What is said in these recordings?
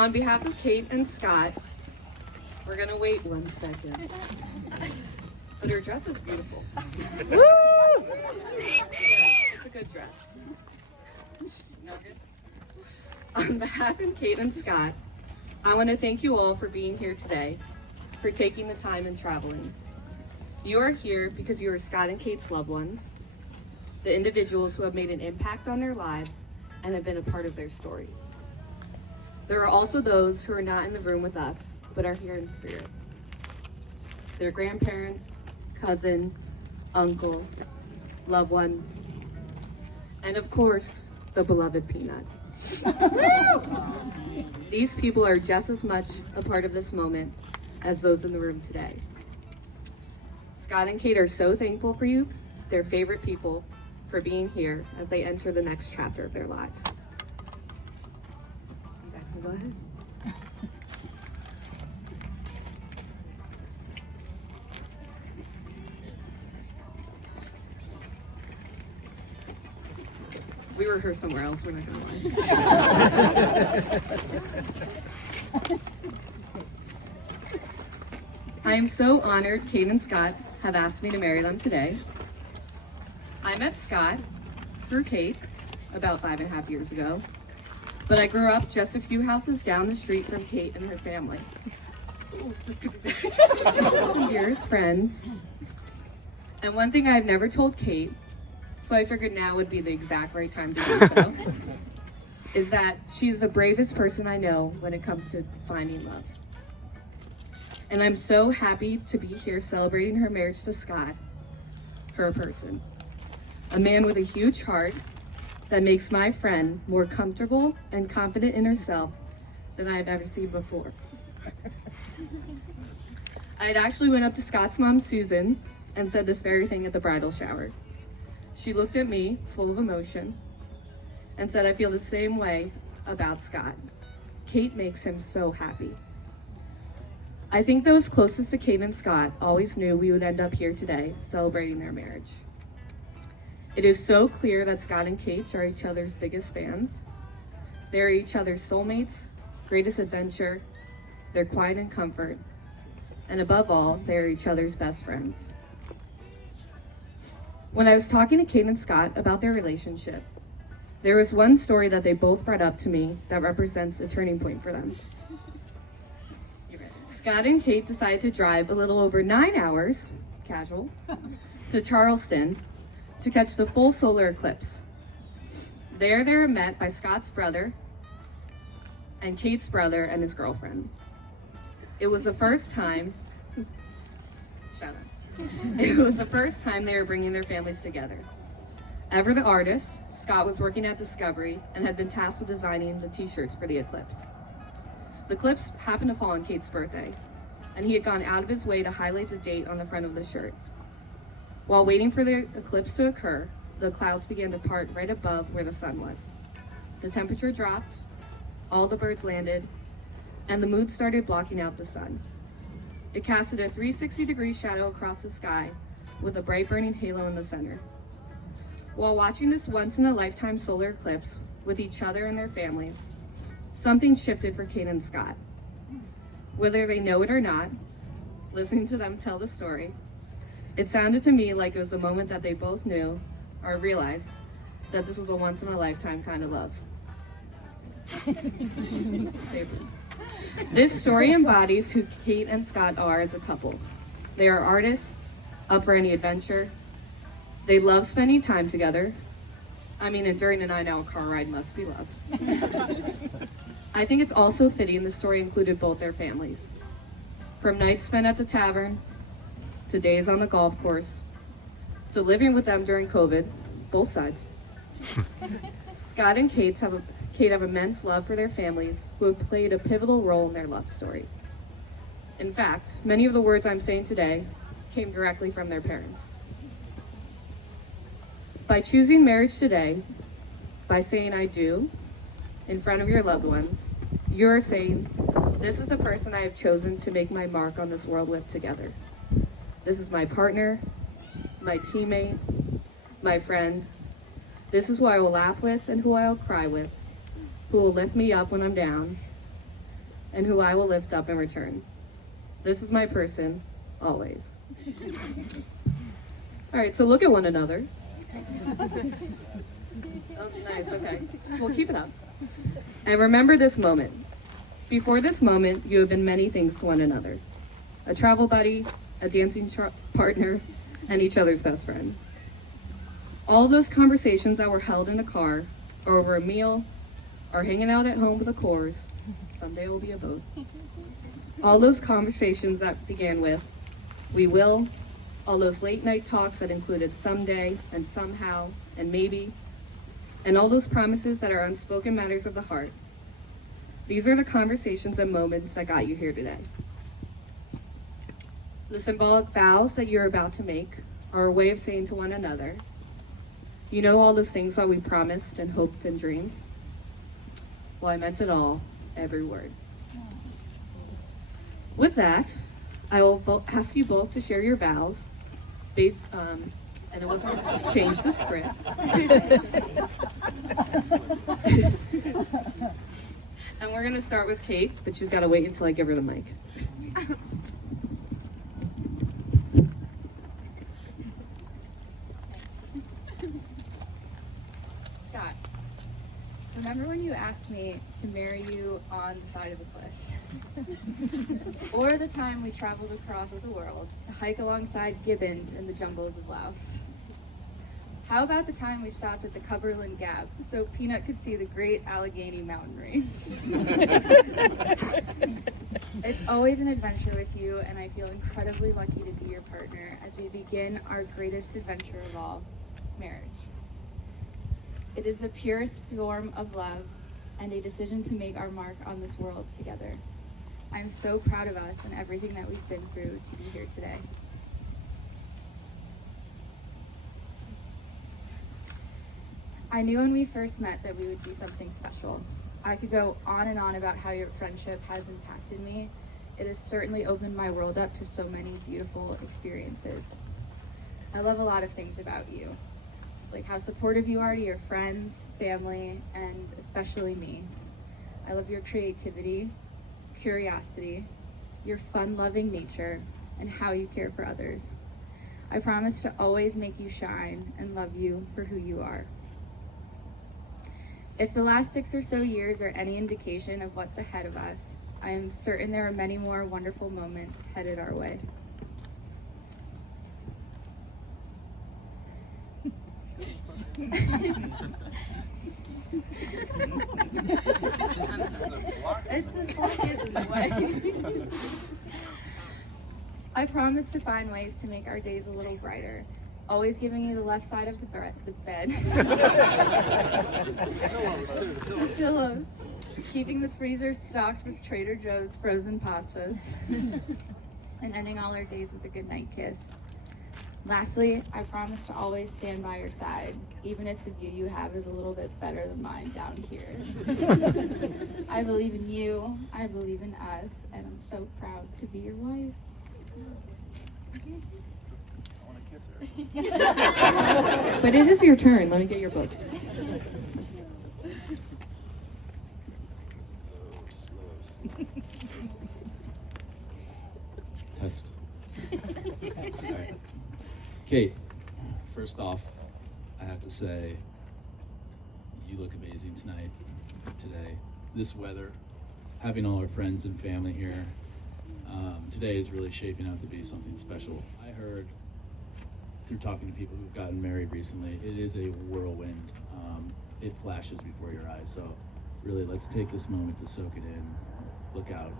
On behalf of Kate and Scott, we're gonna wait 1 second. But her dress is beautiful. Woo! It's a good dress. No good? On behalf of Kate and Scott, I want to thank you all for being here today, for taking the time and traveling. You are here because you are Scott and Kate's loved ones, the individuals who have made an impact on their lives and have been a part of their story. There are also those who are not in the room with us, but are here in spirit. Their grandparents, cousin, uncle, loved ones, and of course, the beloved Peanut. These people are just as much a part of this moment as those in the room today. Scott and Kate are so thankful for you, their favorite people, for being here as they enter the next chapter of their lives. You guys can go ahead. We rehearse somewhere else, we're not gonna lie. I am so honored Kate and Scott have asked me to marry them today. I met Scott through Kate about 5.5 years ago, but I grew up just a few houses down the street from Kate and her family. This could be some dearest friends. And one thing I've never told Kate, so I figured now would be the exact right time to do so, is that she's the bravest person I know when it comes to finding love. And I'm so happy to be here celebrating her marriage to Scott, her person. A man with a huge heart that makes my friend more comfortable and confident in herself than I have ever seen before. I had actually went up to Scott's mom, Susan, and said this very thing at the bridal shower. She looked at me, full of emotion, and said, I feel the same way about Scott. Kate makes him so happy. I think those closest to Kate and Scott always knew we would end up here today celebrating their marriage. It is so clear that Scott and Kate are each other's biggest fans. They are each other's soulmates, greatest adventure, their quiet and comfort, and above all, they are each other's best friends. When I was talking to Kate and Scott about their relationship, there was one story that they both brought up to me that represents a turning point for them. Scott and Kate decided to drive a little over 9 hours, casual, to Charleston to catch the full solar eclipse. There they were met by Scott's brother and Kate's brother and his girlfriend. It was the first time, shut up. It was the first time they were bringing their families together. Ever the artist, Scott was working at Discovery and had been tasked with designing the t-shirts for the eclipse. The eclipse happened to fall on Kate's birthday, and he had gone out of his way to highlight the date on the front of the shirt. While waiting for the eclipse to occur, the clouds began to part right above where the sun was. The temperature dropped, all the birds landed, and the moon started blocking out the sun. It casted a 360-degree shadow across the sky with a bright burning halo in the center. While watching this once-in-a-lifetime solar eclipse with each other and their families, something shifted for Kate and Scott. Whether they know it or not, listening to them tell the story, it sounded to me like it was a moment that they both knew or realized that this was a once-in-a-lifetime kind of love. This story embodies who Kate and Scott are as a couple. They are artists, up for any adventure. They love spending time together. And during a 9-hour car ride must be love. I think it's also fitting the story included both their families. From nights spent at the tavern, to days on the golf course, to living with them during COVID, both sides. Scott and Kate have immense love for their families who have played a pivotal role in their love story. In fact, many of the words I'm saying today came directly from their parents. By choosing marriage today, by saying I do in front of your loved ones, you're saying, this is the person I have chosen to make my mark on this world with together. This is my partner, my teammate, my friend. This is who I will laugh with and who I will cry with, who will lift me up when I'm down, and who I will lift up in return. This is my person, always. All right, so look at one another. Oh, nice, okay. We'll keep it up. And remember this moment. Before this moment, you have been many things to one another. A travel buddy, a dancing partner, and each other's best friend. All those conversations that were held in a car, or over a meal, or hanging out at home with a Coors, someday it will be a boat. All those conversations that began with, we will, all those late night talks that included someday and somehow and maybe, and all those promises that are unspoken matters of the heart. These are the conversations and moments that got you here today. The symbolic vows that you're about to make are a way of saying to one another, you know all those things that we promised and hoped and dreamed? Well, I meant it all, every word. With that, I will ask you both to share your vows, based, and it wasn't change the script. And we're gonna start with Kate, but she's gotta wait until I give her the mic. Scott, remember when you asked me to marry you on the side of a cliff? Or the time we traveled across the world to hike alongside gibbons in the jungles of Laos? How about the time we stopped at the Cumberland Gap so Peanut could see the great Allegheny mountain range? It's always an adventure with you, and I feel incredibly lucky to be your partner as we begin our greatest adventure of all, marriage. It is the purest form of love and a decision to make our mark on this world together. I'm so proud of us and everything that we've been through to be here today. I knew when we first met that we would be something special. I could go on and on about how your friendship has impacted me. It has certainly opened my world up to so many beautiful experiences. I love a lot of things about you, like how supportive you are to your friends, family, and especially me. I love your creativity, curiosity, your fun-loving nature, and how you care for others. I promise to always make you shine and love you for who you are. If the last 6 or so years are any indication of what's ahead of us, I am certain there are many more wonderful moments headed our way. It's block is in the way. I promise to find ways to make our days a little brighter, always giving you the left side of the bed. The pillows. Keeping the freezer stocked with Trader Joe's frozen pastas. And ending all our days with a goodnight kiss. Lastly, I promise to always stand by your side, even if the view you have is a little bit better than mine down here. I believe in you, I believe in us, and I'm so proud to be your wife. But it is your turn. Let me get your book. Test. All right. Kate, first off, I have to say, you look amazing today. This weather, having all our friends and family here, today is really shaping out to be something special. I heard through talking to people who've gotten married recently, it is a whirlwind. It flashes before your eyes. So really, let's take this moment to soak it in, look out,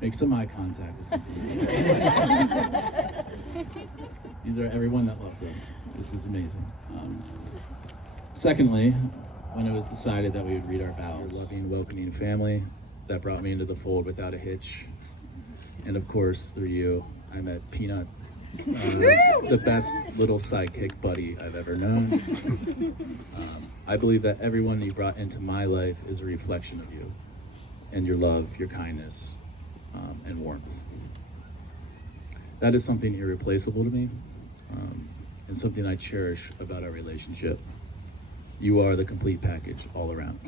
make some eye contact with some people. These are everyone that loves this. This is amazing. Secondly, when it was decided that we would read our vows, your loving, welcoming family that brought me into the fold without a hitch. And of course, through you, I met Peanut, the best little sidekick buddy I've ever known. I believe that everyone you brought into my life is a reflection of you and your love, your kindness, and warmth. That is something irreplaceable to me, and something I cherish about our relationship. You are the complete package all around.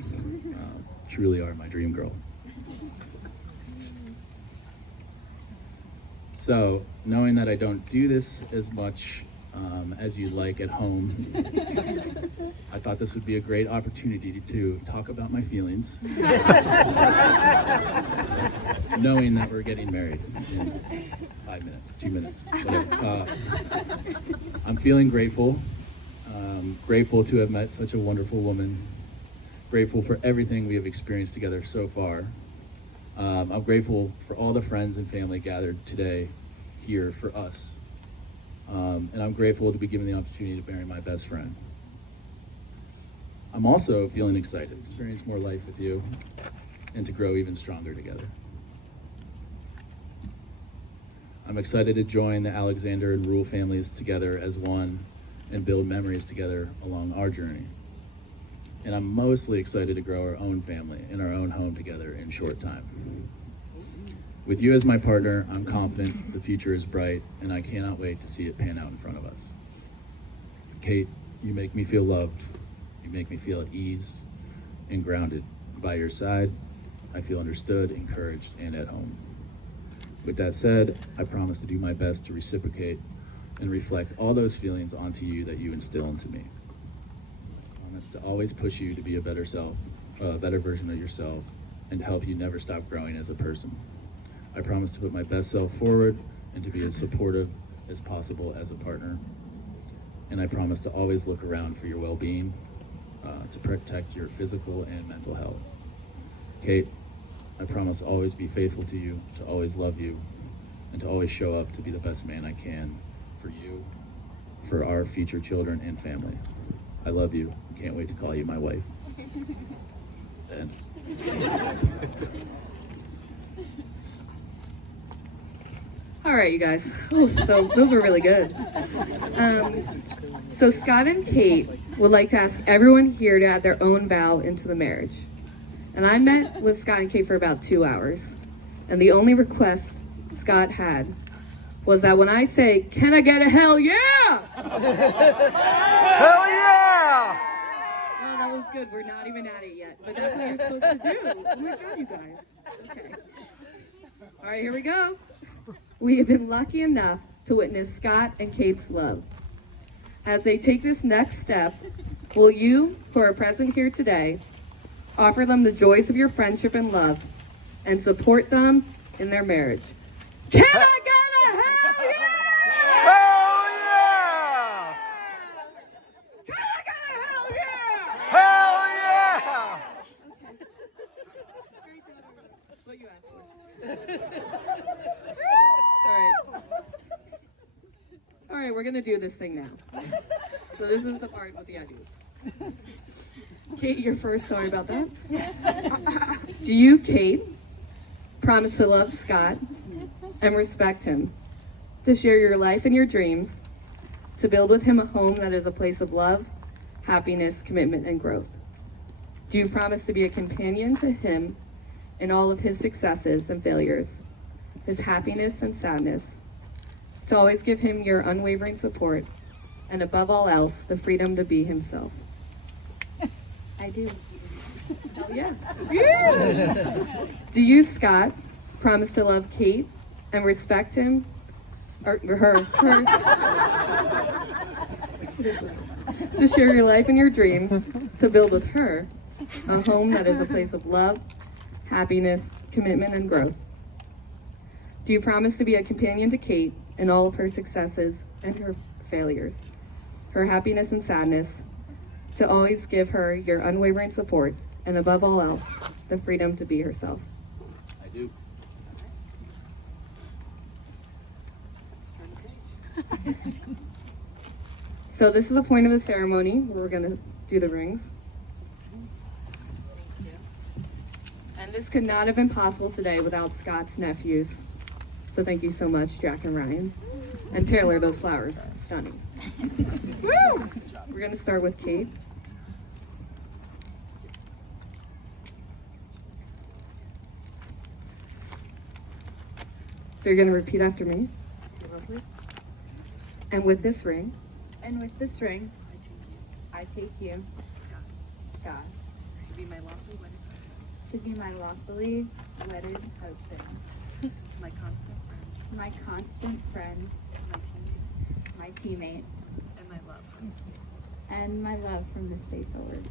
Truly are my dream girl. So, knowing that I don't do this as much as you like at home, I thought this would be a great opportunity to talk about my feelings, knowing that we're getting married in 5 minutes, 2 minutes. But, I'm feeling grateful, grateful to have met such a wonderful woman, grateful for everything we have experienced together so far. I'm grateful for all the friends and family gathered today here for us. And I'm grateful to be given the opportunity to marry my best friend. I'm also feeling excited to experience more life with you and to grow even stronger together. I'm excited to join the Alexander and Rule families together as one and build memories together along our journey. And I'm mostly excited to grow our own family in our own home together in short time. With you as my partner, I'm confident the future is bright, and I cannot wait to see it pan out in front of us. Kate, you make me feel loved. You make me feel at ease and grounded. By your side, I feel understood, encouraged, and at home. With that said, I promise to do my best to reciprocate and reflect all those feelings onto you that you instill into me. I promise to always push you to be a better self, a better version of yourself, and to help you never stop growing as a person. I promise to put my best self forward and to be as supportive as possible as a partner. And I promise to always look around for your well-being, to protect your physical and mental health. Kate, I promise to always be faithful to you, to always love you, and to always show up to be the best man I can for you, for our future children and family. I love you. Can't wait to call you my wife. Ben. All right, you guys. Oh, those were really good. So Scott and Kate would like to ask everyone here to add their own vow into the marriage. And I met with Scott and Kate for about 2 hours. And the only request Scott had was that when I say, "Can I get a hell yeah?" Hell yeah! Well, that was good. We're not even at it yet. But that's what you're supposed to do. Oh my God, you guys. Okay. All right, here we go. We have been lucky enough to witness Scott and Kate's love. As they take this next step, will you, who are present here today, offer them the joys of your friendship and love and support them in their marriage? Can I get a hell yeah? Hell yeah! Can I get a hell yeah? Hell yeah! That's what you asked for. All right, we're gonna do this thing now. So this is the part with the ideas. Kate, you're first. Sorry about that. Do you, Kate, promise to love Scott and respect him, to share your life and your dreams, to build with him a home that is a place of love, happiness, commitment, and growth? Do you promise to be a companion to him in all of his successes and failures, his happiness and sadness, to always give him your unwavering support, and above all else, the freedom to be himself? I do. Hell yeah. Yeah. Do you, Scott, promise to love Kate and respect him, or her, to share your life and your dreams, to build with her a home that is a place of love, happiness, commitment, and growth? Do you promise to be a companion to Kate in all of her successes and her failures, her happiness and sadness, to always give her your unwavering support, and above all else, the freedom to be herself? I do. So this is the point of the ceremony where we're gonna do the rings. And this could not have been possible today without Scott's nephews. So thank you so much, Jack and Ryan. And Taylor, those flowers, stunning. Woo! We're gonna start with Kate. So you're gonna repeat after me. Lovely. And with this ring, And with this ring, I take you, Scott, to be my lawful wedded husband. to be my lawfully wedded husband, My constant friend, my constant friend, my teammate, my teammate, and my love from this day. and my love from this day forward.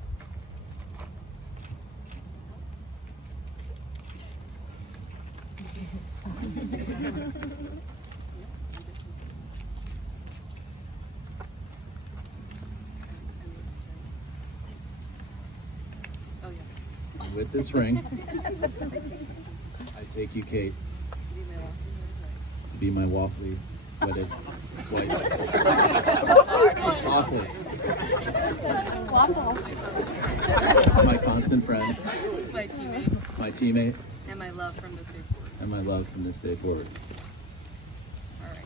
Oh yeah. And with this ring, I take you, Kate, to be my lawfully wedded wife. Lawfully. My constant friend, My teammate, my teammate, and my love from this day forward. and my love from this day forward. All right.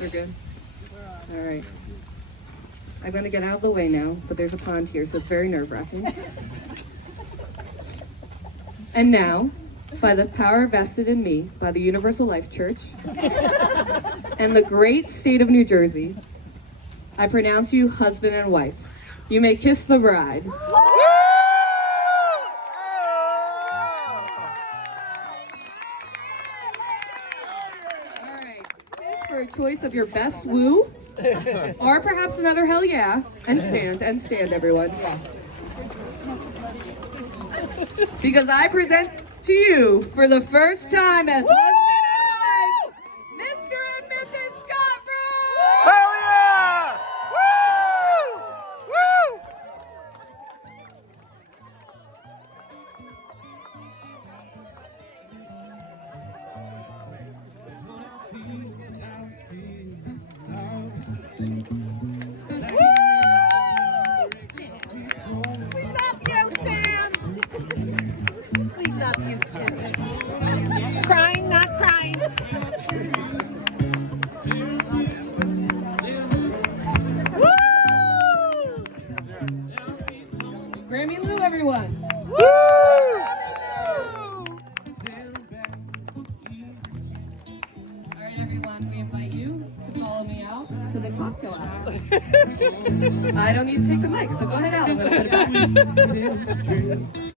We're good? All right. I'm going to get out of the way now, but there's a pond here, so it's very nerve-wracking. And now, by the power vested in me by the Universal Life Church and the great state of New Jersey, I pronounce you husband and wife. You may kiss the bride. All right. Kiss for a choice of your best woo, or perhaps another hell yeah. And stand, everyone. Because I present to you for the first time as husband and wife, Mr. and Mrs. Scott Brew! Hell yeah! Woo! Woo! We love you, Sam. We love you, Kenny. Crying, not crying. Woo! Grammy Lou, everyone! Woo! All right, everyone, we invite you to follow me out to the cocktail hour. I don't need to take the mic, so go ahead out. I'm gonna put it back.